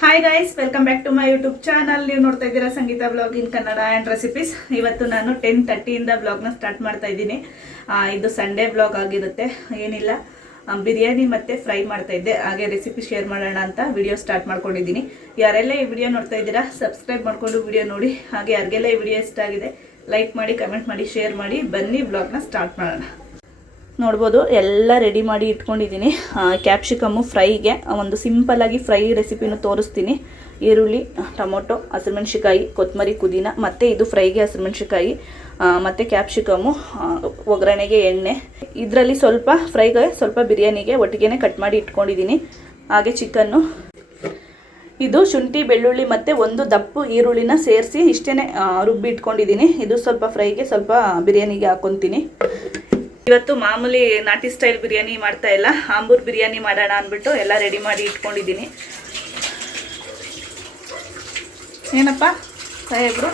Hi guys, welcome back to my YouTube channel. ನೀವು ನೋಡ್ತಾ ಇದ್ದೀರಾ Sangeetha blog in Kannada and recipes. ಇವತ್ತು ನಾನು 10:30 ಬ್ಲಾಗ್ನ ಸ್ಟಾರ್ಟ್ ಮಾಡ್ತಾ ಇದ್ದೀನಿ. ಇದು ಸಂಡೇ ಬ್ಲಾಗ್ ಆಗಿರುತ್ತೆ. ಏನಿಲ್ಲ, ಬಿರಿಯಾನಿ ಮತ್ತು ಫ್ರೈ ಮಾಡ್ತಾ ಇದ್ದೆ, ಹಾಗೆ ರೆಸಿಪಿ ಶೇರ್ ಮಾಡೋಣ ಅಂತ ವಿಡಿಯೋ ಸ್ಟಾರ್ಟ್ ಮಾಡ್ಕೊಂಡಿದ್ದೀನಿ. ಯಾರೆಲ್ಲ ಈ ವಿಡಿಯೋ ನೋಡ್ತಾ ಇದ್ದೀರಾ ಸಬ್ಸ್ಕ್ರೈಬ್ ಮಾಡಿಕೊಂಡು ವಿಡಿಯೋ ನೋಡಿ. ಹಾಗೆ ಯಾರಿಗೆಲ್ಲ ಈ ವಿಡಿಯೋ ಇಷ್ಟ ಆಗಿದೆ ಲೈಕ್ ಮಾಡಿ, ಕಮೆಂಟ್ ಮಾಡಿ, ಶೇರ್ ಮಾಡಿ. ಬನ್ನಿ ಬ್ಲಾಗ್ನ ಸ್ಟಾರ್ಟ್ ಮಾಡೋಣ. ನೋಡ್ಬೋದು ಎಲ್ಲ ರೆಡಿ ಮಾಡಿ ಇಟ್ಕೊಂಡಿದ್ದೀನಿ. ಕ್ಯಾಪ್ಸಿಕಮ್ಮು ಫ್ರೈಗೆ ಒಂದು ಸಿಂಪಲ್ಲಾಗಿ ಫ್ರೈ ರೆಸಿಪಿನೂ ತೋರಿಸ್ತೀನಿ. ಈರುಳ್ಳಿ, ಟೊಮೊಟೊ, ಹಸಿರುಮೆಣ್ಸಿಕಾಯಿ, ಕೊತ್ತಂಬರಿ, ಪುದೀನ ಮತ್ತು ಇದು ಫ್ರೈಗೆ ಹಸಿರುಮೆಣ್ಸಿಕಾಯಿ ಮತ್ತು ಕ್ಯಾಪ್ಸಿಕಮ್ಮು, ಒಗ್ಗರಣೆಗೆ ಎಣ್ಣೆ. ಇದರಲ್ಲಿ ಸ್ವಲ್ಪ ಫ್ರೈಗೆ ಸ್ವಲ್ಪ ಬಿರಿಯಾನಿಗೆ ಒಟ್ಟಿಗೆ ಕಟ್ ಮಾಡಿ ಇಟ್ಕೊಂಡಿದ್ದೀನಿ. ಹಾಗೆ ಚಿಕನ್ನು, ಇದು ಶುಂಠಿ, ಬೆಳ್ಳುಳ್ಳಿ ಮತ್ತು ಒಂದು ದಪ್ಪು ಈರುಳ್ಳಿನ ಸೇರಿಸಿ ಇಷ್ಟೇ ರುಬ್ಬಿ ಇಟ್ಕೊಂಡಿದ್ದೀನಿ. ಇದು ಸ್ವಲ್ಪ ಫ್ರೈಗೆ ಸ್ವಲ್ಪ ಬಿರಿಯಾನಿಗೆ ಹಾಕ್ಕೊತೀನಿ. ಇವತ್ತು ಮಾಮೂಲಿ ನಾಟಿ ಸ್ಟೈಲ್ ಬಿರಿಯಾನಿ ಮಾಡ್ತಾ ಇಲ್ಲ, ಆಂಬೂರ್ ಬಿರಿಯಾನಿ ಮಾಡೋಣ ಅಂದ್ಬಿಟ್ಟು ಎಲ್ಲ ರೆಡಿ ಮಾಡಿ ಇಟ್ಕೊಂಡಿದ್ದೀನಿ. ಏನಪ್ಪ ಸಾಹೇಬ್ರು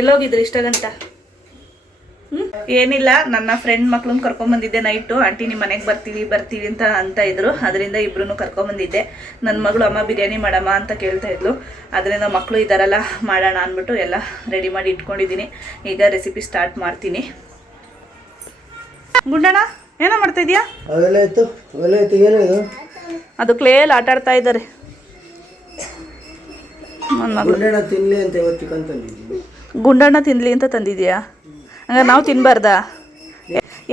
ಎಲ್ಲೋಗಿದ್ರು ಇಷ್ಟ ಗಂಟ? ಏನಿಲ್ಲ, ನನ್ನ ಫ್ರೆಂಡ್ ಮಕ್ಳನ್ನ ಕರ್ಕೊಂಬಂದಿದ್ದೆ ನೈಟು. ಆಂಟಿ ನಿಮ್ಮ ಮನೆಗೆ ಬರ್ತೀವಿ ಅಂತ ಇದ್ರು. ಅದರಿಂದ ಇಬ್ರು ಕರ್ಕೊಂಬಂದಿದ್ದೆ. ನನ್ನ ಮಗಳು ಅಮ್ಮ ಬಿರಿಯಾನಿ ಮಾಡಮ್ಮ ಅಂತ ಕೇಳ್ತಾ ಇದ್ಲು. ಅದರಿಂದ ಮಕ್ಕಳು ಇದ್ದಾರಲ್ಲ ಮಾಡೋಣ ಅಂದ್ಬಿಟ್ಟು ಎಲ್ಲ ರೆಡಿ ಮಾಡಿ ಇಟ್ಕೊಂಡಿದ್ದೀನಿ. ಈಗ ರೆಸಿಪಿ ಸ್ಟಾರ್ಟ್ ಮಾಡ್ತೀನಿ. ಗುಂಡಣ್ಣ ಏನೋ ಮಾಡ್ತಾ ಇದೀಯಾ? ಅದು ಕ್ಲೇಲ್ ಆಟ ಆಡ್ತಾ ಇದ್ದಾರೆ. ಗುಂಡಣ್ಣ ತಿನ್ಲಿ ಅಂತ ತಂದಿದ್ಯಾ? ಹಂಗಾರೆ ನಾವು ತಿನ್ಬಾರ್ದಾ?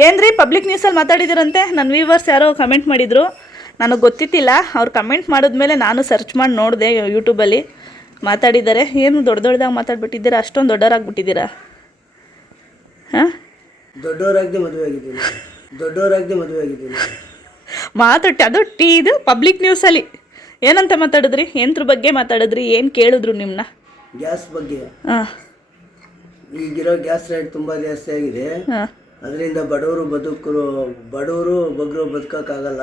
ಏನ್ರಿ ಪಬ್ಲಿಕ್ ನ್ಯೂಸಲ್ಲಿ ಮಾತಾಡಿದಿರಂತೆ? ನನ್ನ ವ್ಯೂವರ್ಸ್ ಯಾರೋ ಕಮೆಂಟ್ ಮಾಡಿದರು, ನನಗೆ ಗೊತ್ತಿತ್ತಿಲ್ಲ. ಅವ್ರು ಕಮೆಂಟ್ ಮಾಡಿದ್ಮೇಲೆ ನಾನು ಸರ್ಚ್ ಮಾಡಿ ನೋಡಿದೆ, ಯೂಟ್ಯೂಬಲ್ಲಿ ಮಾತಾಡಿದ್ದಾರೆ. ಏನು ದೊಡ್ಡದಾಗಿ ಮಾತಾಡ್ಬಿಟ್ಟಿದ್ದೀರಾ? ಅಷ್ಟೊಂದು ದೊಡ್ಡವರಾಗ್ಬಿಟ್ಟಿದ್ದೀರಾ? ಹಾಂ, ದೊಡ್ಡವರಾಗದೆ ಮದುವೆ ಆಗಿದ್ದೀನಿ. ಮಾತಾಡಿ ಅದು ಇದು ಪಬ್ಲಿಕ್ ನ್ಯೂಸಲ್ಲಿ ಏನಂತ ಮಾತಾಡಿದ್ರಿ? ಎಂತ್ರ ಬಗ್ಗೆ ಮಾತಾಡಿದ್ರಿ? ಏನು ಕೇಳಿದ್ರು ನಿಮ್ಮನ್ನ? ಗ್ಯಾಸ್ ಬಗ್ಗೆ. ಹಾಂ, ಈಗಿರೋ ಗ್ಯಾಸ್ ರೇಟ್ ತುಂಬ ಜಾಸ್ತಿ ಆಗಿದೆ. ಅದರಿಂದ ಬಡವರು ಬಗ್ಗರು ಬದುಕೋಕ್ಕಾಗಲ್ಲ.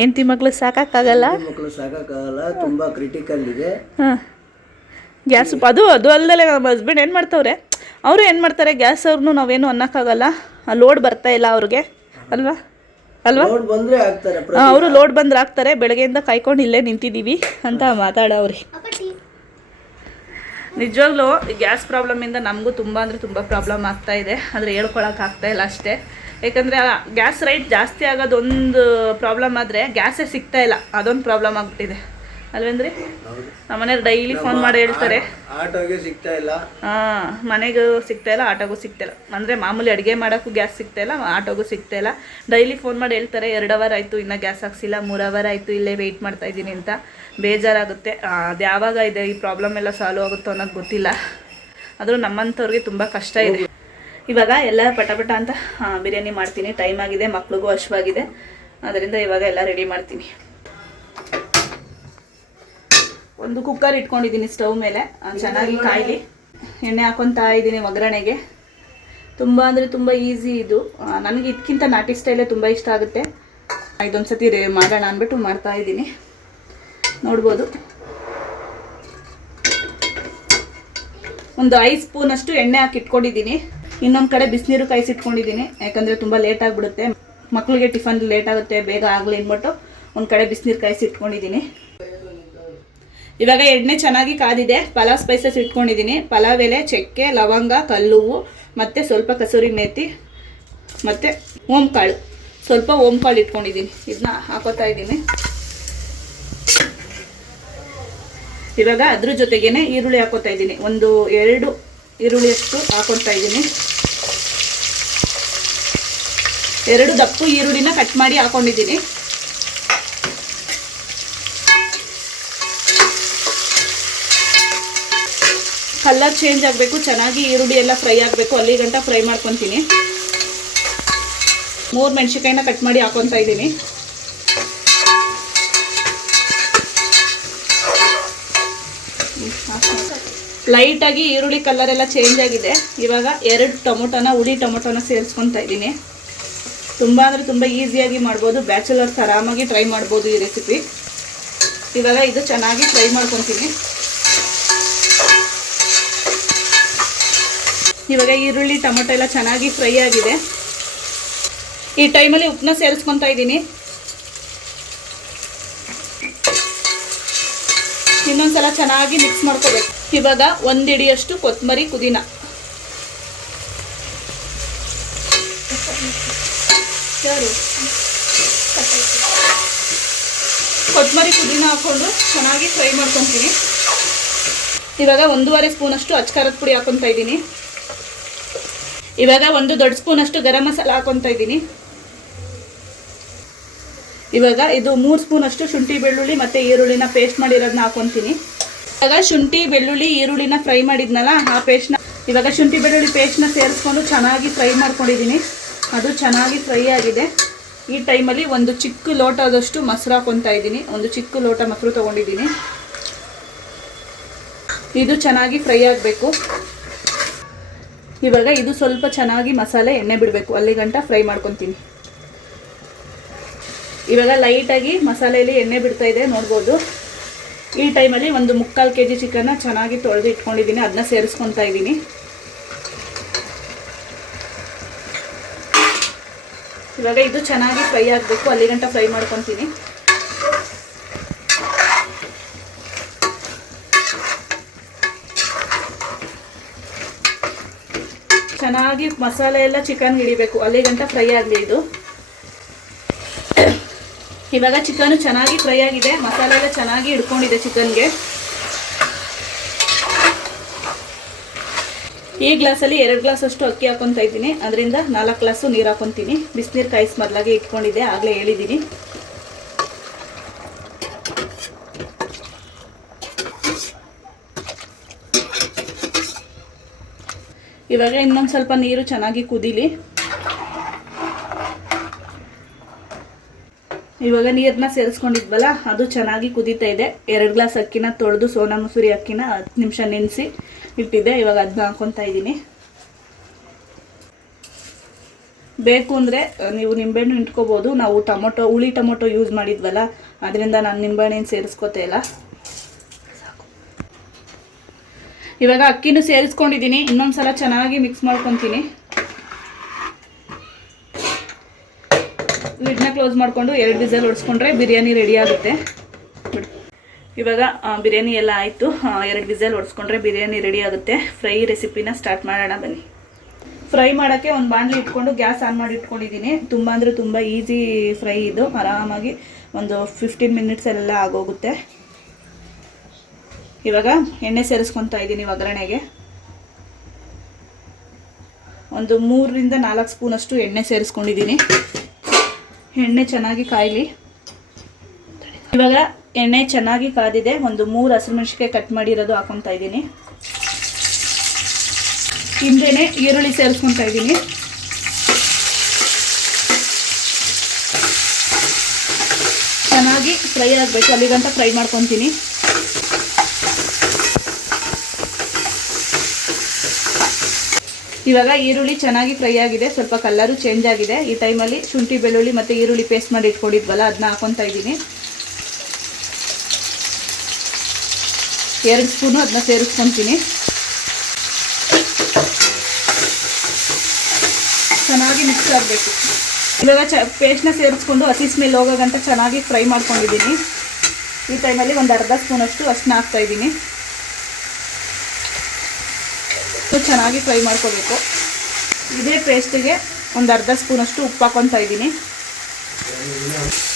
ಹೆಂಡತಿ ಮಕ್ಳು ಸಾಕಾಗಲ್ಲ, ತುಂಬ ಕ್ರಿಟಿಕಲ್ ಇದೆ. ಹಾಂ, ಗ್ಯಾಸ್ ಅದು ಅಲ್ಲದೆ ನಮ್ಮ ಹಸ್ಬೆಂಡ್ ಏನು ಮಾಡ್ತವ್ರೆ, ಅವರು ಏನು ಮಾಡ್ತಾರೆ, ಗ್ಯಾಸ್ ಅವ್ರನ್ನೂ ನಾವೇನು ಅನ್ನೋಕ್ಕಾಗಲ್ಲ. ಲೋಡ್ ಬರ್ತಾ ಇಲ್ಲ ಅವ್ರಿಗೆ, ಅಲ್ವಾ? ಅವರು ಲೋಡ್ ಬಂದ್ರೆ ಆಗ್ತಾರೆ. ಬೆಳಗ್ಗೆಯಿಂದ ಕಾಯ್ಕೊಂಡು ಇಲ್ಲೇ ನಿಂತಿದ್ದೀವಿ ಅಂತ ಮಾತಾಡೋವ್ರಿ. ನಿಜವಾಗ್ಲೂ ಗ್ಯಾಸ್ ಪ್ರಾಬ್ಲಮಿಂದ ನಮಗೂ ತುಂಬ ಅಂದರೆ ತುಂಬ ಪ್ರಾಬ್ಲಮ್ ಆಗ್ತಾಯಿದೆ. ಆದರೆ ಹೇಳ್ಕೊಳಕ್ಕಾಗ್ತಾಯಿಲ್ಲ ಅಷ್ಟೇ. ಯಾಕಂದರೆ ಗ್ಯಾಸ್ ರೇಟ್ ಜಾಸ್ತಿ ಆಗೋದೊಂದು ಪ್ರಾಬ್ಲಮ್ ಆದರೆ ಗ್ಯಾಸೇ ಸಿಗ್ತಾಯಿಲ್ಲ, ಅದೊಂದು ಪ್ರಾಬ್ಲಮ್ ಆಗ್ಬಿಟ್ಟಿದೆ ಅಲ್ವೇಂದ್ರಿ? ನಮ್ಮ ಮನೇಲಿ ಡೈಲಿ ಫೋನ್ ಮಾಡಿ ಹೇಳ್ತಾರೆ, ಆಟೋಗೆ ಸಿಗ್ತಾ ಇಲ್ಲ. ಹಾಂ, ಮನೆಗೂ ಸಿಗ್ತಾ ಇಲ್ಲ, ಆಟೋಗೂ ಸಿಗ್ತಾ ಇಲ್ಲ. ಅಂದರೆ ಮಾಮೂಲಿ ಅಡುಗೆ ಮಾಡೋಕ್ಕೂ ಗ್ಯಾಸ್ ಸಿಗ್ತಾ ಇಲ್ಲ, ಆಟೋಗೂ ಸಿಗ್ತಾ ಇಲ್ಲ. ಡೈಲಿ ಫೋನ್ ಮಾಡಿ ಹೇಳ್ತಾರೆ 2 ಅವರ್ ಆಯಿತು ಇನ್ನೂ ಗ್ಯಾಸ್ ಹಾಕ್ಸಿಲ್ಲ, 3 ಅವರ್ ಆಯಿತು ಇಲ್ಲೇ ವೆಯ್ಟ್ ಮಾಡ್ತಾಯಿದ್ದೀನಿ ಅಂತ. ಬೇಜಾರಾಗುತ್ತೆ. ಅದು ಯಾವಾಗ ಇದೆ ಈ ಪ್ರಾಬ್ಲಮ್ ಎಲ್ಲ ಸಾಲ್ವ್ ಆಗುತ್ತೋ ಅನ್ನೋದು ಗೊತ್ತಿಲ್ಲ. ಆದರೂ ನಮ್ಮಂಥವ್ರಿಗೆ ತುಂಬ ಕಷ್ಟ ಇದೆ. ಇವಾಗ ಎಲ್ಲ ಪಟ ಅಂತ ಬಿರಿಯಾನಿ ಮಾಡ್ತೀನಿ. ಟೈಮ್ ಆಗಿದೆ, ಮಕ್ಳಿಗೂ ಹಶ್ವಾಗಿದೆ. ಅದರಿಂದ ಇವಾಗ ಎಲ್ಲ ರೆಡಿ ಮಾಡ್ತೀನಿ. ಒಂದು ಕುಕ್ಕರ್ ಇಟ್ಕೊಂಡಿದ್ದೀನಿ ಸ್ಟವ್ ಮೇಲೆ, ಚೆನ್ನಾಗಿ ಕಾಯ್ಲಿ. ಎಣ್ಣೆ ಹಾಕೊತಾ ಇದ್ದೀನಿ ಒಗ್ಗರಣೆಗೆ. ತುಂಬ ಅಂದರೆ ತುಂಬ ಈಸಿ ಇದು. ನನಗೆ ಇದಕ್ಕಿಂತ ನಾಟಿ ಸ್ಟೈಲೇ ತುಂಬ ಇಷ್ಟ ಆಗುತ್ತೆ. ಇದೊಂದು ಸತಿ ಮಾಡೋಣ ಅಂದ್ಬಿಟ್ಟು ಮಾಡ್ತಾ ಇದ್ದೀನಿ. ನೋಡ್ಬೋದು, ಒಂದು 5 ಸ್ಪೂನಷ್ಟು ಎಣ್ಣೆ ಹಾಕಿ ಇಟ್ಕೊಂಡಿದ್ದೀನಿ. ಇನ್ನೊಂದು ಕಡೆ ಬಿಸಿನೀರು ಕಾಯಿಸಿಟ್ಕೊಂಡಿದ್ದೀನಿ. ಯಾಕಂದರೆ ತುಂಬ ಲೇಟ್ ಆಗಿಬಿಡುತ್ತೆ, ಮಕ್ಕಳಿಗೆ ಟಿಫನ್ ಲೇಟ್ ಆಗುತ್ತೆ, ಬೇಗ ಆಗಲಿ ಅಂದ್ಬಿಟ್ಟು ಒಂದು ಕಡೆ ಬಿಸಿನೀರು ಕಾಯಿಸಿ ಇಟ್ಕೊಂಡಿದ್ದೀನಿ. ಇವಾಗ ಎಣ್ಣೆ ಚೆನ್ನಾಗಿ ಕಾದಿದೆ. ಪಲಾವ್ ಸ್ಪೈಸಸ್ ಇಟ್ಕೊಂಡಿದ್ದೀನಿ. ಪಲಾವ್ ಎಲೆ, ಚಕ್ಕೆ, ಲವಂಗ, ಕಲ್ಲುವು ಮತ್ತು ಸ್ವಲ್ಪ ಕಸೂರಿ ಮೇಥಿ ಮತ್ತು ಓಂಕಾಳು, ಸ್ವಲ್ಪ ಓಂಕಾಳು ಇಟ್ಕೊಂಡಿದ್ದೀನಿ. ಇದನ್ನ ಹಾಕೋತಾ ಇದ್ದೀನಿ. ಇವಾಗ ಅದ್ರ ಜೊತೆಗೇ ಈರುಳ್ಳಿ ಹಾಕೋತಾ ಇದ್ದೀನಿ. ಒಂದು 2 ಈರುಳ್ಳಿಯಷ್ಟು ಹಾಕೋತಾ ಇದ್ದೀನಿ. 2 ದಪ್ಪು ಈರುಳ್ಳಿನ ಕಟ್ ಮಾಡಿ ಹಾಕೊಂಡಿದ್ದೀನಿ. ಕಲರ್ ಚೇಂಜ್ ಆಗಬೇಕು, ಚೆನ್ನಾಗಿ ಈರುಳ್ಳಿ ಎಲ್ಲ ಫ್ರೈ ಆಗಬೇಕು, ಅಲ್ಲಿ ಗಂಟ ಫ್ರೈ ಮಾಡ್ಕೊತೀನಿ. 3 ಮೆಣಸಿನ್ಕಾಯಿನ ಕಟ್ ಮಾಡಿ ಹಾಕೊತಾ ಇದ್ದೀನಿ. ಲೈಟಾಗಿ ಈರುಳ್ಳಿ ಕಲರ್ ಎಲ್ಲ ಚೇಂಜ್ ಆಗಿದೆ. ಇವಾಗ 2 ಟೊಮೊಟೊನ, ಹುಳಿ ಟೊಮೊಟೊನ ಸೇರಿಸ್ಕೊತಾ ಇದ್ದೀನಿ. ತುಂಬ ಅಂದರೆ ತುಂಬ ಈಸಿಯಾಗಿ ಮಾಡ್ಬೋದು. ಬ್ಯಾಚುಲರ್ಸ್ ಆರಾಮಾಗಿ ಟ್ರೈ ಮಾಡ್ಬೋದು ಈ ರೆಸಿಪಿ. ಇವಾಗ ಇದು ಚೆನ್ನಾಗಿ ಫ್ರೈ ಮಾಡ್ಕೊತೀನಿ. ಇವಾಗ ಈರುಳ್ಳಿ ಟೊಮೊಟೊ ಎಲ್ಲ ಚೆನ್ನಾಗಿ ಫ್ರೈ ಆಗಿದೆ. ಈ ಟೈಮಲ್ಲಿ ಉಪ್ಪನ್ನ ಸೇರಿಸ್ಕೊತಾ ಇದ್ದೀನಿ. ಇನ್ನೊಂದ್ಸಲ ಚೆನ್ನಾಗಿ ಮಿಕ್ಸ್ ಮಾಡ್ಕೋಬೇಕು. ಇವಾಗ 1 ಹಿಡಿಯಷ್ಟು ಕೊತ್ತಂಬರಿ ಪುದೀನ, ಕೊತ್ತಂಬರಿ ಪುದೀನ ಹಾಕ್ಕೊಂಡು ಚೆನ್ನಾಗಿ ಫ್ರೈ ಮಾಡ್ಕೊತೀನಿ. ಇವಾಗ 1.5 ಸ್ಪೂನಷ್ಟು ಅಚ್ಕಾರದ ಪುಡಿ ಹಾಕೊತಾ ಇದ್ದೀನಿ. ಇವಾಗ 1 ದೊಡ್ಡ ಸ್ಪೂನಷ್ಟು ಗರಂ ಮಸಾಲ ಹಾಕೊತಾ ಇದ್ದೀನಿ. ಇವಾಗ ಇದು 3 ಸ್ಪೂನಷ್ಟು ಶುಂಠಿ ಬೆಳ್ಳುಳ್ಳಿ ಮತ್ತು ಈರುಳ್ಳಿನ ಪೇಸ್ಟ್ ಮಾಡಿರೋದನ್ನ ಹಾಕೊತೀನಿ. ಇವಾಗ ಶುಂಠಿ ಬೆಳ್ಳುಳ್ಳಿ ಈರುಳ್ಳಿನ ಫ್ರೈ ಮಾಡಿದ್ನಲ್ಲ ಆ ಪೇಸ್ಟ್ನ, ಇವಾಗ ಶುಂಠಿ ಬೆಳ್ಳುಳ್ಳಿ ಪೇಸ್ಟ್ನ ಸೇರಿಸ್ಕೊಂಡು ಚೆನ್ನಾಗಿ ಫ್ರೈ ಮಾಡ್ಕೊಂಡಿದ್ದೀನಿ. ಅದು ಚೆನ್ನಾಗಿ ಫ್ರೈ ಆಗಿದೆ. ಈ ಟೈಮಲ್ಲಿ 1 ಚಿಕ್ಕ ಲೋಟದಷ್ಟು ಮೊಸರು ಹಾಕೊತಾ ಇದ್ದೀನಿ. 1 ಚಿಕ್ಕ ಲೋಟ ಮೊಸರು ತೊಗೊಂಡಿದ್ದೀನಿ. ಇದು ಚೆನ್ನಾಗಿ ಫ್ರೈ ಆಗಬೇಕು. ಇವಾಗ ಇದು ಸ್ವಲ್ಪ ಚೆನ್ನಾಗಿ ಮಸಾಲೆ ಎಣ್ಣೆ ಬಿಡಬೇಕು, ಅಲ್ಲಿ ಗಂಟ ಫ್ರೈ ಮಾಡ್ಕೊತೀನಿ. ಇವಾಗ ಲೈಟಾಗಿ ಮಸಾಲೆಯಲ್ಲಿ ಎಣ್ಣೆ ಬಿಡ್ತಾ ಇದೆ, ನೋಡ್ಬೋದು. ಈ ಟೈಮಲ್ಲಿ 1/4 kg ಚಿಕನ್ನ ಚೆನ್ನಾಗಿ ತೊಳೆದು ಇಟ್ಕೊಂಡಿದ್ದೀನಿ, ಅದನ್ನ ಸೇರಿಸ್ಕೊತಾ ಇದ್ದೀನಿ. ಇವಾಗ ಇದು ಚೆನ್ನಾಗಿ ಫ್ರೈ ಆಗಬೇಕು, ಅಲ್ಲಿ ಗಂಟ ಫ್ರೈ ಮಾಡ್ಕೊತೀನಿ. ಚೆನ್ನಾಗಿ ಮಸಾಲೆ ಎಲ್ಲ ಚಿಕನ್ ಹಿಡಿಬೇಕು, ಅಲ್ಲಿ ಗಂಟ ಫ್ರೈ ಆಗಲಿ ಇದು. ಇವಾಗ ಚಿಕನ್ ಚೆನ್ನಾಗಿ ಫ್ರೈ ಆಗಿದೆ, ಮಸಾಲೆ ಎಲ್ಲ ಚೆನ್ನಾಗಿ ಹಿಡ್ಕೊಂಡಿದೆ ಚಿಕನ್ಗೆ. ಈ ಗ್ಲಾಸಲ್ಲಿ 2 ಗ್ಲಾಸ್ ಅಷ್ಟು ಅಕ್ಕಿ ಹಾಕೊತಾ ಇದ್ದೀನಿ, ಅದರಿಂದ 4 ಗ್ಲಾಸು ನೀರು ಹಾಕೊತೀನಿ. ಬಿಸಿನೀರು ಕಾಯಿಸಿ ಮೊದಲಾಗೆ ಇಟ್ಕೊಂಡಿದ್ದೆ, ಆಗಲೇ ಹೇಳಿದ್ದೀನಿ. ಇವಾಗ ಇನ್ನೊಂದು ಸ್ವಲ್ಪ ನೀರು ಚೆನ್ನಾಗಿ ಕುದೀಲಿ. ಇವಾಗ ನೀರನ್ನ ಸೇರಿಸ್ಕೊಂಡಿದ್ವಲ್ಲ, ಅದು ಚೆನ್ನಾಗಿ ಕುದೀತಾ ಇದೆ. 2 ಗ್ಲಾಸ್ ಅಕ್ಕಿನ ತೊಳೆದು ಸೋನಾ ಮಸೂರಿ ಅಕ್ಕಿನ 10 ನಿಮಿಷ ನೆನೆಸಿ ಇಟ್ಟಿದ್ದೆ. ಇವಾಗ ಅದನ್ನ ಹಾಕೊತಾ ಇದ್ದೀನಿ. ಬೇಕು ಅಂದರೆ ನೀವು ನಿಂಬೆಹಣ್ಣು ಇಟ್ಕೋಬೋದು. ನಾವು ಹುಳಿ ಟೊಮೊಟೊ ಯೂಸ್ ಮಾಡಿದ್ವಲ್ಲ, ಅದರಿಂದ ನಾನು ನಿಂಬೆಹಣ್ಣು ಸೇರಿಸ್ಕೋತಾ ಇಲ್ಲ. ಇವಾಗ ಅಕ್ಕಿನೂ ಸೇರಿಸ್ಕೊಂಡಿದ್ದೀನಿ. ಇನ್ನೊಂದು ಸಲ ಚೆನ್ನಾಗಿ ಮಿಕ್ಸ್ ಮಾಡ್ಕೊತೀನಿ. ಲಿಡ್ನ ಕ್ಲೋಸ್ ಮಾಡಿಕೊಂಡು 2 ವಿಸಲ್ ಹೊಡಿಸ್ಕೊಂಡ್ರೆ ಬಿರಿಯಾನಿ ರೆಡಿ ಆಗುತ್ತೆ. ಇವಾಗ ಬಿರಿಯಾನಿ ಎಲ್ಲ ಆಯಿತು. 2 ವಿಸಲ್ ಹೊಡಿಸ್ಕೊಂಡ್ರೆ ಬಿರಿಯಾನಿ ರೆಡಿ ಆಗುತ್ತೆ. ಫ್ರೈ ರೆಸಿಪಿನ ಸ್ಟಾರ್ಟ್ ಮಾಡೋಣ ಬನ್ನಿ. ಫ್ರೈ ಮಾಡೋಕ್ಕೆ ಒಂದು ಬಾಣಲಿ ಇಟ್ಕೊಂಡು ಗ್ಯಾಸ್ ಆನ್ ಮಾಡಿ ಇಟ್ಕೊಂಡಿದ್ದೀನಿ. ತುಂಬ ಅಂದರೆ ತುಂಬ ಈಸಿ ಫ್ರೈ ಇದು. ಆರಾಮಾಗಿ ಒಂದು 15 ಮಿನಿಟ್ಸ್ ಎಲ್ಲ ಆಗೋಗುತ್ತೆ. ಇವಾಗ ಎಣ್ಣೆ ಸೇರಿಸ್ಕೊತಾ ಇದ್ದೀನಿ ಒಗ್ಗರಣೆಗೆ. ಒಂದು 3 ರಿಂದ 4 ಸ್ಪೂನಷ್ಟು ಎಣ್ಣೆ ಸೇರಿಸ್ಕೊಂಡಿದ್ದೀನಿ. ಎಣ್ಣೆ ಚೆನ್ನಾಗಿ ಕಾಯಲಿ. ಇವಾಗ ಎಣ್ಣೆ ಚೆನ್ನಾಗಿ ಕಾದಿದೆ. ಒಂದು 3 ಹಸಿಮೆಣಸಿನಕಾಯಿ ಕಟ್ ಮಾಡಿರೋದು ಹಾಕೊತಾ ಇದ್ದೀನಿ. ಹಿಂದೆನೇ ಈರುಳ್ಳಿ ಸೇರಿಸ್ಕೊತಾ ಇದ್ದೀನಿ. ಚೆನ್ನಾಗಿ ಫ್ರೈ ಆಗಬೇಕು, ಅಲ್ಲಿಗಂಟ ಫ್ರೈ ಮಾಡ್ಕೊತೀನಿ. ಇವಾಗ ಈರುಳ್ಳಿ ಚೆನ್ನಾಗಿ ಫ್ರೈ ಆಗಿದೆ, ಸ್ವಲ್ಪ ಕಲರು ಚೇಂಜ್ ಆಗಿದೆ. ಈ ಟೈಮಲ್ಲಿ ಶುಂಠಿ ಬೆಳ್ಳುಳ್ಳಿ ಮತ್ತು ಈರುಳ್ಳಿ ಪೇಸ್ಟ್ ಮಾಡಿ ಇಟ್ಕೊಂಡಿದ್ವಲ್ಲ, ಅದನ್ನ ಹಾಕೊತಾ ಇದ್ದೀನಿ. 2 ಸ್ಪೂನು ಅದನ್ನ ಸೇರಿಸ್ಕೊತೀನಿ. ಚೆನ್ನಾಗಿ ಮಿಕ್ಸ್ ಆಗಬೇಕು. ಇವಾಗ ಪೇಸ್ಟ್ನ ಸೇರಿಸ್ಕೊಂಡು ಹಸಿ ಸ್ಮೆಲ್ ಹೋಗೋಗಂಟ ಚೆನ್ನಾಗಿ ಫ್ರೈ ಮಾಡ್ಕೊಂಡಿದ್ದೀನಿ. ಈ ಟೈಮಲ್ಲಿ ಒಂದು ಅರ್ಧ ಸ್ಪೂನಷ್ಟು ಅರಿಶಿನ ಹಾಕ್ತಾ ಇದ್ದೀನಿ. ಚೆನ್ನಾಗಿ ಫ್ರೈ ಮಾಡ್ಕೋಬೇಕು. ಇದೇ ಪೇಸ್ಟಿಗೆ ಒಂದು ಅರ್ಧ ಸ್ಪೂನಷ್ಟು ಉಪ್ಪು ಹಾಕೊತಾ ಇದ್ದೀನಿ.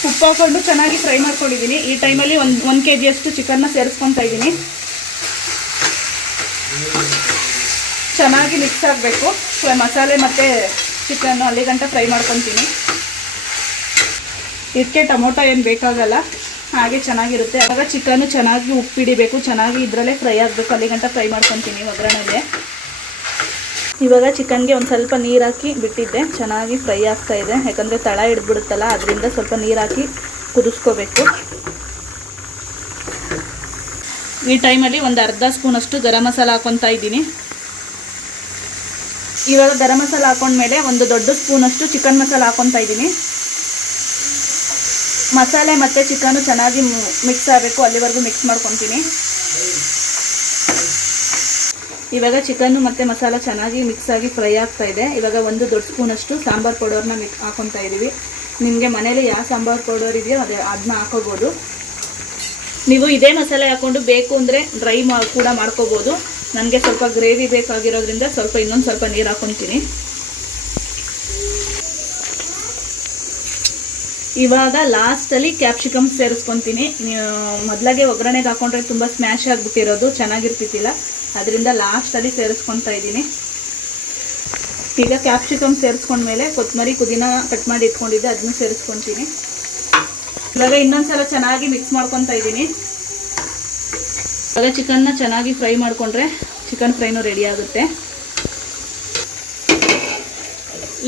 ಉಪ್ಪು ಹಾಕ್ಕೊಂಡು ಚೆನ್ನಾಗಿ ಫ್ರೈ ಮಾಡ್ಕೊಂಡಿದ್ದೀನಿ. ಈ ಟೈಮಲ್ಲಿ 1 kg ಅಷ್ಟು ಚಿಕನ್ನ ಸೇರಿಸ್ಕೊತಾ ಇದ್ದೀನಿ. ಚೆನ್ನಾಗಿ ಮಿಕ್ಸ್ ಆಗಬೇಕು. ಮಸಾಲೆ ಮತ್ತು ಚಿಕನ್ನು ಅಲ್ಲಿ ಗಂಟ ಫ್ರೈ ಮಾಡ್ಕೊತೀನಿ. ಇದಕ್ಕೆ ಟೊಮೊಟೊ ಏನು ಬೇಕಾಗಲ್ಲ, ಹಾಗೆ ಚೆನ್ನಾಗಿರುತ್ತೆ. ಆವಾಗ ಚಿಕನ್ನು ಚೆನ್ನಾಗಿ ಉಪ್ಪು ಹಿಡಿಬೇಕು, ಚೆನ್ನಾಗಿ ಇದರಲ್ಲೇ ಫ್ರೈ ಆಗಬೇಕು. ಅಲ್ಲಿ ಗಂಟ ಫ್ರೈ ಮಾಡ್ಕೊತೀನಿ ಒಗ್ಗರಣೆಗೆ. ಇವಾಗ ಚಿಕನ್ಗೆ ಒಂದು ಸ್ವಲ್ಪ ನೀರು ಹಾಕಿ ಬಿಟ್ಟಿದ್ದೆ, ಚೆನ್ನಾಗಿ ಫ್ರೈ ಆಗ್ತಾ ಇದೆ. ಯಾಕಂದರೆ ತಳ ಹಿಡಿದ್ಬಿಡುತ್ತಲ್ಲ, ಅದರಿಂದ ಸ್ವಲ್ಪ ನೀರು ಹಾಕಿ ಕುದಿಸ್ಕೋಬೇಕು. ಈ ಟೈಮಲ್ಲಿ ಒಂದು ಅರ್ಧ ಸ್ಪೂನಷ್ಟು ಗರಂ ಮಸಾಲ ಹಾಕೊತಾ ಇದ್ದೀನಿ. ಇವಾಗ ಗರಂ ಮಸಾಲ ಹಾಕೊಂಡ್ಮೇಲೆ ಒಂದು ದೊಡ್ಡ ಸ್ಪೂನಷ್ಟು ಚಿಕನ್ ಮಸಾಲ ಹಾಕೊತಾ ಇದ್ದೀನಿ. ಮಸಾಲೆ ಮತ್ತು ಚಿಕನ್ನು ಚೆನ್ನಾಗಿ ಮಿಕ್ಸ್ ಆಗಬೇಕು, ಅಲ್ಲಿವರೆಗೂ ಮಿಕ್ಸ್ ಮಾಡ್ಕೊತೀನಿ. ಇವಾಗ ಚಿಕನ್ನು ಮತ್ತು ಮಸಾಲ ಚೆನ್ನಾಗಿ ಮಿಕ್ಸ್ ಆಗಿ ಫ್ರೈ ಆಗ್ತಾ ಇದೆ. ಇವಾಗ ಒಂದು ದೊಡ್ಡ ಸ್ಪೂನಷ್ಟು ಸಾಂಬಾರು ಪೌಡರ್ನ ಹಾಕೊತಾ ಇದ್ದೀವಿ. ನಿಮಗೆ ಮನೇಲಿ ಯಾವ ಸಾಂಬಾರು ಪೌಡರ್ ಇದೆಯೋ ಅದನ್ನ ಹಾಕೋಬೋದು. ನೀವು ಇದೇ ಮಸಾಲೆ ಹಾಕ್ಕೊಂಡು ಬೇಕು ಅಂದರೆ ಡ್ರೈ ಕೂಡ ಮಾಡ್ಕೋಬೋದು. ನನಗೆ ಸ್ವಲ್ಪ ಗ್ರೇವಿ ಬೇಕಾಗಿರೋದ್ರಿಂದ ಇನ್ನೊಂದು ಸ್ವಲ್ಪ ನೀರು ಹಾಕ್ಕೊತೀನಿ. ಇವಾಗ ಲಾಸ್ಟಲ್ಲಿ ಕ್ಯಾಪ್ಸಿಕಮ್ ಸೇರಿಸ್ಕೊತೀನಿ. ಮೊದಲಾಗೆ ಒಗ್ಗರಣೆಗೆ ಹಾಕೊಂಡ್ರೆ ತುಂಬ ಸ್ಮ್ಯಾಶ್ ಆಗಿಬಿಟ್ಟಿರೋದು, ಚೆನ್ನಾಗಿರ್ತಿತ್ತಿಲ್ಲ. ಅದರಿಂದ ಲಾಸ್ಟಲ್ಲಿ ಸೇರಿಸ್ಕೊತಾ ಇದ್ದೀನಿ. ಈಗ ಕ್ಯಾಪ್ಸಿಕಮ್ ಸೇರಿಸ್ಕೊಂಡ್ಮೇಲೆ ಕೊತ್ತಂಬರಿ ಪುದೀನ ಕಟ್ ಮಾಡಿ ಇಟ್ಕೊಂಡಿದ್ದೆ, ಅದನ್ನು ಸೇರಿಸ್ಕೊತೀನಿ. ಇವಾಗ ಇನ್ನೊಂದ್ಸಲ ಚೆನ್ನಾಗಿ ಮಿಕ್ಸ್ ಮಾಡ್ಕೊತಾ ಇದ್ದೀನಿ. ಇವಾಗ ಚಿಕನ್ನ ಚೆನ್ನಾಗಿ ಫ್ರೈ ಮಾಡಿಕೊಂಡ್ರೆ ಚಿಕನ್ ಫ್ರೈನೂ ರೆಡಿ ಆಗುತ್ತೆ.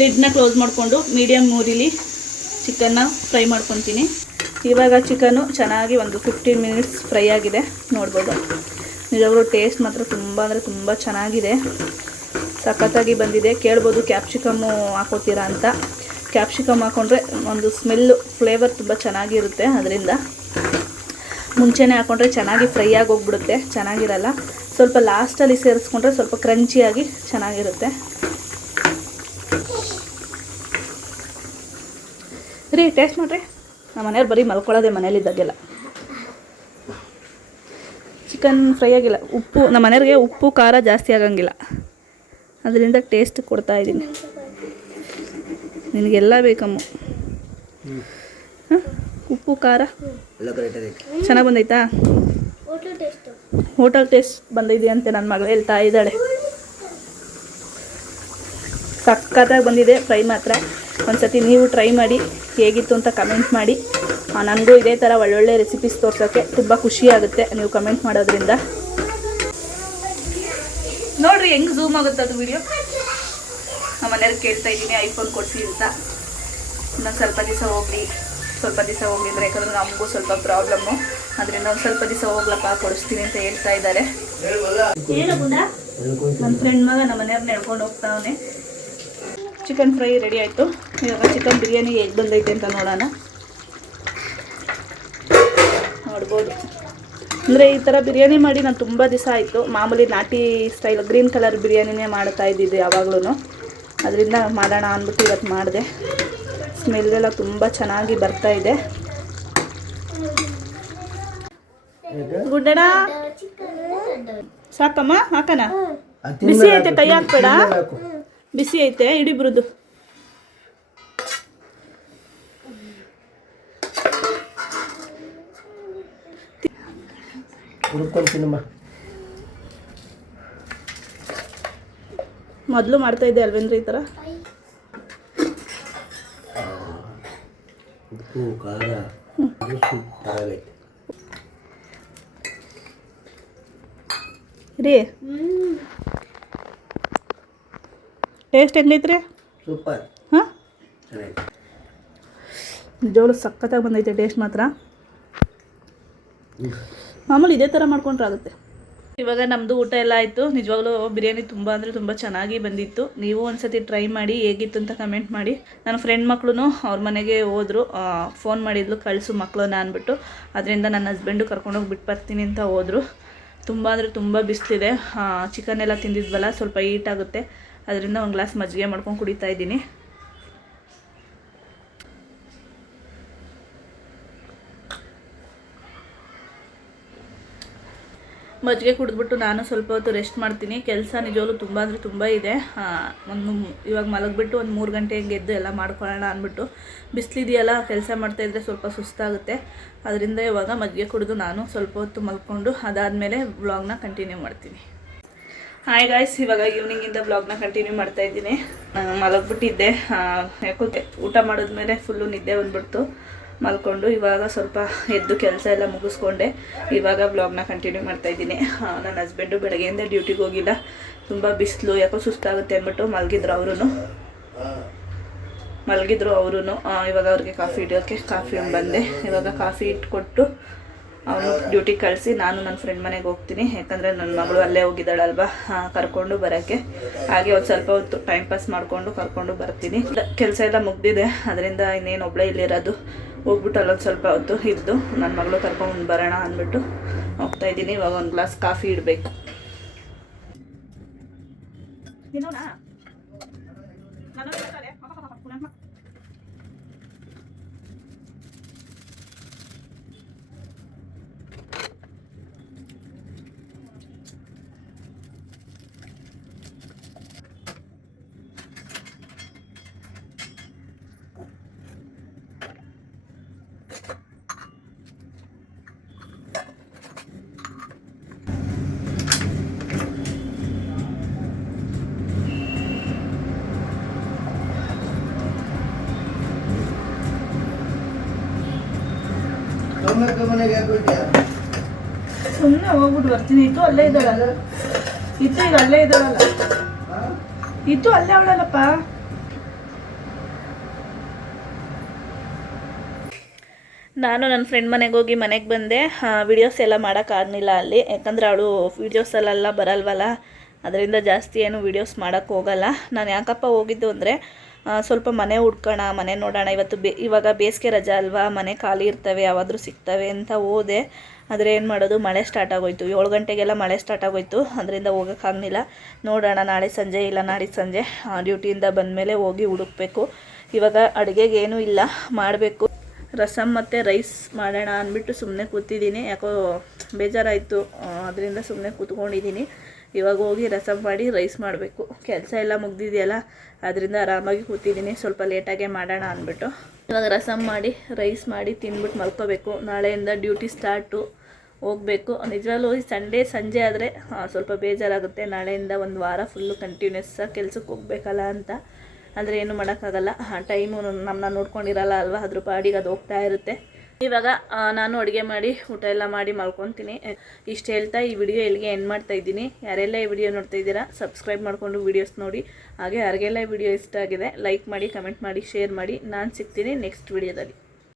ಲಿಡ್ನ ಕ್ಲೋಸ್ ಮಾಡಿಕೊಂಡು ಮೀಡಿಯಮ್ ಮೂರಿಲಿ ಚಿಕನ್ನ ಫ್ರೈ ಮಾಡ್ಕೊತೀನಿ. ಇವಾಗ ಚಿಕನ್ನು ಚೆನ್ನಾಗಿ ಒಂದು 15 ಮಿನಿಟ್ಸ್ ಫ್ರೈ ಆಗಿದೆ, ನೋಡ್ಬೋದು. ನಿಜವಾಗ್ಲೂ ಟೇಸ್ಟ್ ಮಾತ್ರ ತುಂಬ ಅಂದರೆ ತುಂಬ ಚೆನ್ನಾಗಿದೆ, ಸಖತ್ತಾಗಿ ಬಂದಿದೆ. ಕೇಳ್ಬೋದು ಕ್ಯಾಪ್ಸಿಕಮ್ಮು ಹಾಕೋತೀರಾ ಅಂತ. ಕ್ಯಾಪ್ಸಿಕಮ್ ಹಾಕ್ಕೊಂಡ್ರೆ ಒಂದು ಸ್ಮೆಲ್ಲು ಫ್ಲೇವರ್ ತುಂಬ ಚೆನ್ನಾಗಿರುತ್ತೆ. ಅದರಿಂದ ಮುಂಚೆನೇ ಹಾಕ್ಕೊಂಡ್ರೆ ಚೆನ್ನಾಗಿ ಫ್ರೈ ಆಗಿ ಹೋಗ್ಬಿಡುತ್ತೆ, ಚೆನ್ನಾಗಿರಲ್ಲ. ಸ್ವಲ್ಪ ಲಾಸ್ಟಲ್ಲಿ ಸೇರಿಸ್ಕೊಂಡ್ರೆ ಸ್ವಲ್ಪ ಕ್ರಂಚಿಯಾಗಿ ಚೆನ್ನಾಗಿರುತ್ತೆ. ರೀ ಟೇಸ್ಟ್ ಮಾಡಿರಿ. ನಮ್ಮ ಮನೆಯವ್ರು ಬರೀ ಮಲ್ಕೊಳ್ಳೋದೆ ಮನೇಲಿದ್ದಾಗೆಲ್ಲ. ಚಿಕನ್ ಫ್ರೈ ಆಗಿಲ್ಲ, ಉಪ್ಪು ನಮ್ಮ ಮನೆಯವ್ರಿಗೆ ಉಪ್ಪು ಖಾರ ಜಾಸ್ತಿ ಆಗಂಗಿಲ್ಲ, ಅದರಿಂದ ಟೇಸ್ಟ್ ಕೊಡ್ತಾಯಿದ್ದೀನಿ. ನಿನಗೆಲ್ಲ ಬೇಕಮ್ಮ. ಉಪ್ಪು ಖಾರ ಚೆನ್ನಾಗಿ ಬಂದೈತಾ? ಹೋಟೆಲ್ ಟೇಸ್ಟ್ ಬಂದಿದೆಯಂತೆ ನನ್ನ ಮಗಳು ಹೇಳ್ತಾ ಇದ್ದಾಳೆ. ಸಖತ್ತಾಗಿ ಬಂದಿದೆ ಫ್ರೈ ಮಾತ್ರ. ಒಂದ್ಸತಿ ನೀವು ಟ್ರೈ ಮಾಡಿ ಹೇಗಿತ್ತು ಅಂತ ಕಮೆಂಟ್ ಮಾಡಿ. ನನಗೂ ಇದೇ ಥರ ಒಳ್ಳೊಳ್ಳೆ ರೆಸಿಪೀಸ್ ತೋರ್ಸೋಕ್ಕೆ ತುಂಬ ಖುಷಿ ಆಗುತ್ತೆ ನೀವು ಕಮೆಂಟ್ ಮಾಡೋದ್ರಿಂದ. ನೋಡಿರಿ ಹೆಂಗೆ ಝೂಮ್ ಆಗುತ್ತೆ ಅದು ವಿಡಿಯೋ. ನಮ್ಮ ಮನೆಯವ್ರಿಗೆ ಕೇಳ್ತಾ ಇದ್ದೀನಿ ಐಫೋನ್ ಕೊಡಿಸಿ ಅಂತ. ಇನ್ನೊಂದು ಸ್ವಲ್ಪ ದಿವಸ ಹೋಗಲಿ ಅಂದರೆ ಯಾಕಂದರೆ ನಮಗೂ ಸ್ವಲ್ಪ ಪ್ರಾಬ್ಲಮ್ಮು, ಅದರಿಂದ ಒಂದು ಸ್ವಲ್ಪ ದಿವಸ ಹೋಗ್ಲಪ್ಪ ಕೊಡಿಸ್ತೀನಿ ಅಂತ ಹೇಳ್ತಾ ಇದ್ದಾರೆ. ನನ್ನ ಫ್ರೆಂಡ್ ಮಗ ನಮ್ಮ ಮನೆಯವ್ರನ್ನ ಹೇಳ್ಕೊಂಡು ಹೋಗ್ತಾವನೆ. ಚಿಕನ್ ಫ್ರೈ ರೆಡಿ ಆಯಿತು. ಇವಾಗ ಚಿಕನ್ ಬಿರಿಯಾನಿ ಹೇಗೆ ಬಂದೈತೆ ಅಂತ ನೋಡೋಣ. ನೋಡ್ಬೋದು. ಅಂದರೆ ಈ ಥರ ಬಿರಿಯಾನಿ ಮಾಡಿ ನಾನು ತುಂಬ ದಿವಸ ಆಯಿತು. ಮಾಮೂಲಿ ನಾಟಿ ಸ್ಟೈಲ್ ಗ್ರೀನ್ ಕಲರ್ ಬಿರಿಯಾನಿನೇ ಮಾಡ್ತಾ ಇದ್ದಿದ್ದು ಯಾವಾಗಲೂ. ಅದರಿಂದ ಮಾಡೋಣ ಅಂದ್ಬಿಟ್ಟು ಇವತ್ತು ಮಾಡಿದೆ. ಸ್ಮೆಲ್ಲೆಲ್ಲ ತುಂಬ ಚೆನ್ನಾಗಿ ಬರ್ತಾ ಇದೆ. ಗುಡ್ಡಣ ಸಾಕಮ್ಮ, ಹಾಕಣ? ಬಿಸಿ ಐತೆ, ಕೈ ಹಾಕ್ಬೇಡ. ಬಿಸಿ ಐತೆ, ಇಡೀ ಬರುದು. ಮೊದಲು ಮಾಡ್ತಾ ಇದ್ದೆ ಅಲ್ವೇನ್ರಿ ಈ ಥರ? ಉಪ್ಪು ಖಾರ ರೀ ಟೇಸ್ಟ್ ಹೆಂಗೈತ್ರಿ? ಸೂಪರ್. ಹಾಂ, ನಿಜವಾಗ್ಲೂ ಸಖತ್ತಾಗಿ ಬಂದೈತೆ ಟೇಸ್ಟ್ ಮಾತ್ರ. ಮಾಮೂಲಿ ಇದೇ ಥರ ಮಾಡ್ಕೊಂಡ್ರೆ ಆಗುತ್ತೆ. ಇವಾಗ ನಮ್ಮದು ಊಟ ಎಲ್ಲ ಆಯಿತು. ನಿಜವಾಗ್ಲೂ ಬಿರಿಯಾನಿ ತುಂಬ ಅಂದರೆ ತುಂಬ ಚೆನ್ನಾಗಿ ಬಂದಿತ್ತು. ನೀವು ಒಂದ್ಸತಿ ಟ್ರೈ ಮಾಡಿ ಹೇಗಿತ್ತು ಅಂತ ಕಮೆಂಟ್ ಮಾಡಿ. ನನ್ನ ಫ್ರೆಂಡ್ ಮಕ್ಕಳು ಅವ್ರ ಮನೆಗೆ ಹೋದರು, ಫೋನ್ ಮಾಡಿದ್ಲು ಕಳಿಸು ಮಕ್ಕಳನ್ನ ಅಂದ್ಬಿಟ್ಟು. ಅದರಿಂದ ನನ್ನ ಹಸ್ಬೆಂಡು ಕರ್ಕೊಂಡೋಗಿ ಬಿಟ್ಟು ಬರ್ತೀನಿ ಅಂತ ಹೋದರು. ತುಂಬ ಅಂದರೆ ತುಂಬ ಬಿಸಿಲಿದೆ. ಚಿಕನ್ ಎಲ್ಲ ತಿಂದಿದ್ವಲ್ಲ, ಸ್ವಲ್ಪ ಹೀಟ್ ಆಗುತ್ತೆ. ಅದರಿಂದ ಒಂದು ಗ್ಲಾಸ್ ಮಜ್ಜಿಗೆ ಮಾಡ್ಕೊಂಡು ಕುಡಿತಾ ಇದ್ದೀನಿ. ಮಜ್ಜಿಗೆ ಕುಡಿದ್ಬಿಟ್ಟು ನಾನು ಸ್ವಲ್ಪ ಹೊತ್ತು ರೆಸ್ಟ್ ಮಾಡ್ತೀನಿ. ಕೆಲಸ ನಿಜವಾಗ್ಲೂ ತುಂಬ ಅಂದರೆ ತುಂಬ ಇದೆ. ಇವಾಗ ಮಲಗಿಬಿಟ್ಟು ಒಂದು 3 ಗಂಟೆ ಹಿಂಗೆ ಎದ್ದು ಎಲ್ಲ ಮಾಡ್ಕೊಳ್ಳೋಣ ಅಂದ್ಬಿಟ್ಟು. ಬಿಸಿಲಿದೆಯಲ್ಲ, ಕೆಲಸ ಮಾಡ್ತಾಯಿದ್ರೆ ಸ್ವಲ್ಪ ಸುಸ್ತಾಗುತ್ತೆ. ಅದರಿಂದ ಇವಾಗ ಮಜ್ಜಿಗೆ ಕುಡಿದು ನಾನು ಸ್ವಲ್ಪ ಹೊತ್ತು ಮಲ್ಕೊಂಡು ಅದಾದಮೇಲೆ ವ್ಲಾಗ್ನ ಕಂಟಿನ್ಯೂ ಮಾಡ್ತೀನಿ. ಹಾಯ್ ಗಾಯ್ಸ್, ಇವಾಗ ಈವ್ನಿಂಗಿಂದ ವ್ಲಾಗ್ನ ಕಂಟಿನ್ಯೂ ಮಾಡ್ತಾಯಿದ್ದೀನಿ. ಮಲಗಿಬಿಟ್ಟಿದ್ದೆ, ಯಾಕೋ ಊಟ ಮಾಡಿದ್ಮೇಲೆ ಫುಲ್ಲು ನಿದ್ದೆ ಬಂದ್ಬಿಡ್ತು. ಮಲ್ಕೊಂಡು ಇವಾಗ ಸ್ವಲ್ಪ ಎದ್ದು ಕೆಲಸ ಎಲ್ಲ ಮುಗಿಸ್ಕೊಂಡೆ ಇವಾಗ ವ್ಲಾಗ್ನ ಕಂಟಿನ್ಯೂ ಮಾಡ್ತಾಯಿದ್ದೀನಿ. ನನ್ನ ಹಸ್ಬೆಂಡು ಬೆಳಗ್ಗೆಯಿಂದ ಡ್ಯೂಟಿಗೆ ಹೋಗಿಲ್ಲ, ತುಂಬ ಬಿಸಿಲು, ಯಾಕೋ ಸುಸ್ತಾಗುತ್ತೆ ಅಂದ್ಬಿಟ್ಟು ಮಲಗಿದ್ರು ಅವರು. ಇವಾಗ ಅವ್ರಿಗೆ ಕಾಫಿ ಇಡೋಕ್ಕೆ ಕಾಫಿ ಬಂದೆ. ಇವಾಗ ಕಾಫಿ ಇಟ್ಕೊಟ್ಟು ಅವನು ಡ್ಯೂಟಿಗೆ ಕಳಿಸಿ ನಾನು ನನ್ನ ಫ್ರೆಂಡ್ ಮನೆಗೆ ಹೋಗ್ತೀನಿ. ಯಾಕಂದರೆ ನನ್ನ ಮಗಳು ಅಲ್ಲೇ ಹೋಗಿದ್ದಾಳಲ್ವ, ಕರ್ಕೊಂಡು ಬರೋಕ್ಕೆ. ಹಾಗೆ ಒಂದು ಸ್ವಲ್ಪ ಹೊತ್ತು ಟೈಮ್ ಪಾಸ್ ಮಾಡಿಕೊಂಡು ಕರ್ಕೊಂಡು ಬರ್ತೀನಿ. ಕೆಲಸ ಎಲ್ಲ ಮುಗ್ದಿದೆ, ಅದರಿಂದ ಇನ್ನೇನು ಒಬ್ಬಳೇ ಇಲ್ಲಿರೋದು. ಹೋಗ್ಬಿಟ್ಟು ಅಲ್ಲೊಂದು ಸ್ವಲ್ಪ ಹೊತ್ತು ಇದ್ದು ನನ್ನ ಮಗಳು ಕರ್ಕೊಂಡು ಬರೋಣ ಅಂದ್ಬಿಟ್ಟು ಹೋಗ್ತಾಯಿದ್ದೀನಿ. ಇವಾಗ ಒಂದು ಗ್ಲಾಸ್ ಕಾಫಿ ಇಡಬೇಕು. ಮನೆಗೆ ಯಾಕೆ ಹೋಗ್ತೀಯ? ಸುಮ್ಮನೆ ಹೋಗ್ಬಿಟ್ಟು ಬರ್ತೀನಿ. ಇತ್ತು ಅಲ್ಲೇ ಇದ್ದಾಳಲ್ಲ, ಇತ್ತು ಈಗ ಅಲ್ಲೇ ಇದ್ದಾಳಲ್ಲ, ಇತ್ತು ಅಲ್ಲೇ ಅವಳಲ್ಲಪ್ಪ. ನಾನು ನನ್ನ ಫ್ರೆಂಡ್ ಮನೆಗೆ ಹೋಗಿ ಮನೆಗೆ ಬಂದೆ. ವಿಡಿಯೋಸ್ ಎಲ್ಲ ಮಾಡೋಕ್ಕಾಗಲಿಲ್ಲ ಅಲ್ಲಿ, ಯಾಕಂದರೆ ಅವಳು ವೀಡಿಯೋಸಲ್ಲೆಲ್ಲ ಬರಲ್ವಲ್ಲ, ಅದರಿಂದ ಜಾಸ್ತಿ ಏನು ವೀಡಿಯೋಸ್ ಮಾಡೋಕ್ಕೆ ಹೋಗಲ್ಲ. ನಾನು ಯಾಕಪ್ಪ ಹೋಗಿದ್ದು ಅಂದರೆ ಸ್ವಲ್ಪ ಮನೆ ಹುಡ್ಕೋಣ, ಮನೆ ನೋಡೋಣ, ಇವಾಗ ಬೇಸಿಗೆ ರಜಾ ಅಲ್ವಾ, ಮನೆ ಖಾಲಿ ಇರ್ತವೆ, ಯಾವಾದರೂ ಸಿಗ್ತವೆ ಅಂತ ಹೋದೆ. ಆದರೆ ಏನು ಮಾಡೋದು, ಮಳೆ ಸ್ಟಾರ್ಟ್ ಆಗೋಯ್ತು. 7 ಗಂಟೆಗೆಲ್ಲ ಮಳೆ ಸ್ಟಾರ್ಟ್ ಆಗೋಯ್ತು, ಅದರಿಂದ ಹೋಗೋಕ್ಕಾಗಲಿಲ್ಲ. ನೋಡೋಣ ನಾಳೆ ಸಂಜೆ ಇಲ್ಲ ನಾಡಿದ್ದು ಸಂಜೆ ಡ್ಯೂಟಿಯಿಂದ ಬಂದಮೇಲೆ ಹೋಗಿ ಹುಡುಕ್ಬೇಕು. ಇವಾಗ ಅಡುಗೆಗೆ ಏನೂ ಇಲ್ಲ, ಮಾಡಬೇಕು. ರಸಮ್ ಮತ್ತು ರೈಸ್ ಮಾಡೋಣ ಅಂದ್ಬಿಟ್ಟು ಸುಮ್ಮನೆ ಕೂತಿದ್ದೀನಿ. ಯಾಕೋ ಬೇಜಾರಾಯಿತು, ಅದರಿಂದ ಸುಮ್ಮನೆ ಕೂತ್ಕೊಂಡಿದ್ದೀನಿ. ಇವಾಗ ಹೋಗಿ ರಸಮ್ ಮಾಡಿ ರೈಸ್ ಮಾಡಬೇಕು. ಕೆಲಸ ಎಲ್ಲ ಮುಗ್ದಿದೆಯಲ್ಲ, ಅದರಿಂದ ಆರಾಮಾಗಿ ಕೂತಿದ್ದೀನಿ. ಸ್ವಲ್ಪ ಲೇಟಾಗೆ ಮಾಡೋಣ ಅಂದ್ಬಿಟ್ಟು ಇವಾಗ ರಸಮ್ ಮಾಡಿ ರೈಸ್ ಮಾಡಿ ತಿಂದ್ಬಿಟ್ಟು ಮಲ್ಕೋಬೇಕು. ನಾಳೆಯಿಂದ ಡ್ಯೂಟಿ ಸ್ಟಾರ್ಟು, ಹೋಗಬೇಕು. ನಿಜವಾಗ್ಲೂ ಸಂಡೇ ಸಂಜೆ ಆದರೆ ಸ್ವಲ್ಪ ಬೇಜಾರಾಗುತ್ತೆ. ನಾಳೆಯಿಂದ ಒಂದು ವಾರ ಫುಲ್ಲು ಕಂಟಿನ್ಯೂಸ್ಸಾಗಿ ಕೆಲ್ಸಕ್ಕೆ ಹೋಗ್ಬೇಕಲ್ಲ ಅಂತ. ಅಂದರೆ ಏನು ಮಾಡೋಕ್ಕಾಗಲ್ಲ, ಟೈಮು ನಮ್ಮನ್ನ ನೋಡ್ಕೊಂಡಿರಲ್ಲ ಅಲ್ವಾ, ಅದ್ರ ಪಾಡಿಗೆ ಅದು ಹೋಗ್ತಾ ಇರುತ್ತೆ. ಇವಾಗ ನಾನು ಅಡುಗೆ ಮಾಡಿ ಊಟ ಎಲ್ಲ ಮಾಡಿ ಮಲ್ಕೊತೀನಿ. ಇಷ್ಟು ಹೇಳ್ತಾ ಈ ವಿಡಿಯೋ ಎಲ್ಲಿಗೆ ಎಂಡ್ ಮಾಡ್ತಾ ಇದ್ದೀನಿ. ಯಾರೆಲ್ಲ ಈ ವಿಡಿಯೋ ನೋಡ್ತಾ ಇದ್ದೀರಾ ಸಬ್ಸ್ಕ್ರೈಬ್ ಮಾಡಿಕೊಂಡು ವೀಡಿಯೋಸ್ ನೋಡಿ. ಹಾಗೆ ಯಾರಿಗೆಲ್ಲ ಈ ವಿಡಿಯೋ ಇಷ್ಟ ಆಗಿದೆ ಲೈಕ್ ಮಾಡಿ, ಕಮೆಂಟ್ ಮಾಡಿ, ಶೇರ್ ಮಾಡಿ. ನಾನು ಸಿಗ್ತೀನಿ ನೆಕ್ಸ್ಟ್ ವಿಡಿಯೋದಲ್ಲಿ.